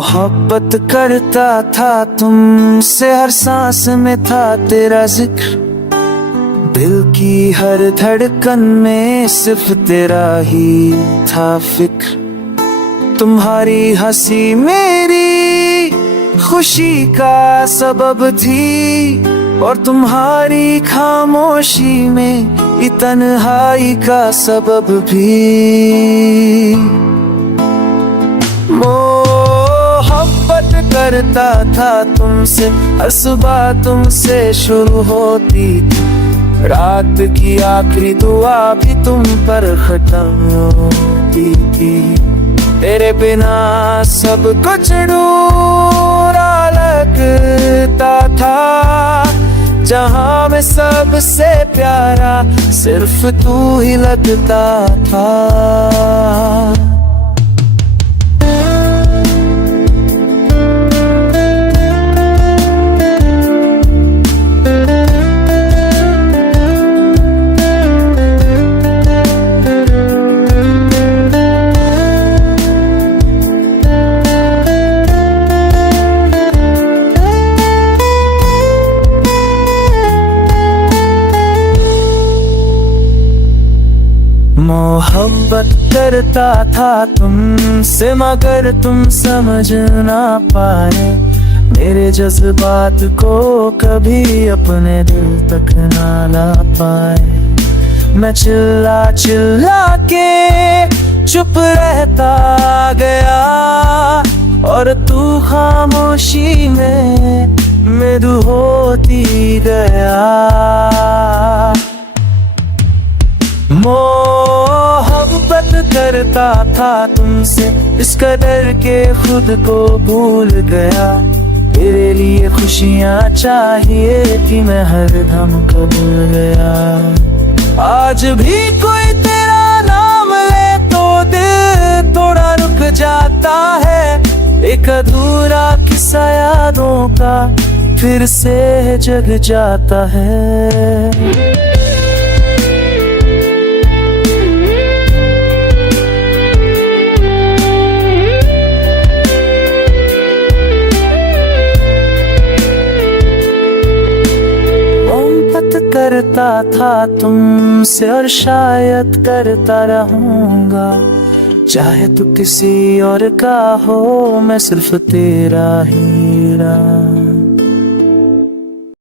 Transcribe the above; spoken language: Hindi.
मोहब्बत करता था तुमसे, हर सांस में था तेरा जिक्र। दिल की हर धड़कन में सिर्फ तेरा ही था फिक्र। तुम्हारी हंसी मेरी खुशी का सबब थी, और तुम्हारी खामोशी में तन्हाई का सबब भी। मोहब्बत करता था तुमसे, हर सुबह तुमसे शुरू होती थी। रात की आखिरी दुआ भी तुम पर खत्म होती थी। तेरे बिना सब कुछ अधूरा लगता था। जहां में सबसे प्यारा सिर्फ तू ही लगता था। मोहब्बत करता था तुमसे, मगर तुम समझ ना पाए मेरे जज्बात को कभी अपने दिल तक ना ला पाए। मैं चिल्ला चिल्ला के चुप रहता गया, और तू खामोशी में मृदु होती गया। मोहब्बत करता था तुमसे इस कदर के खुद को भूल गया। तेरे लिए खुशियाँ चाहिए थी, मैं हरदम कबूल गया। आज भी कोई तेरा नाम ले तो दिल थोड़ा रुक जाता है। एक अधूरा किस्सा यादों का फिर से जग जाता है। करता था तुमसे और शायद करता रहूंगा। चाहे तू किसी और का हो, मैं सिर्फ तेरा ही रहा।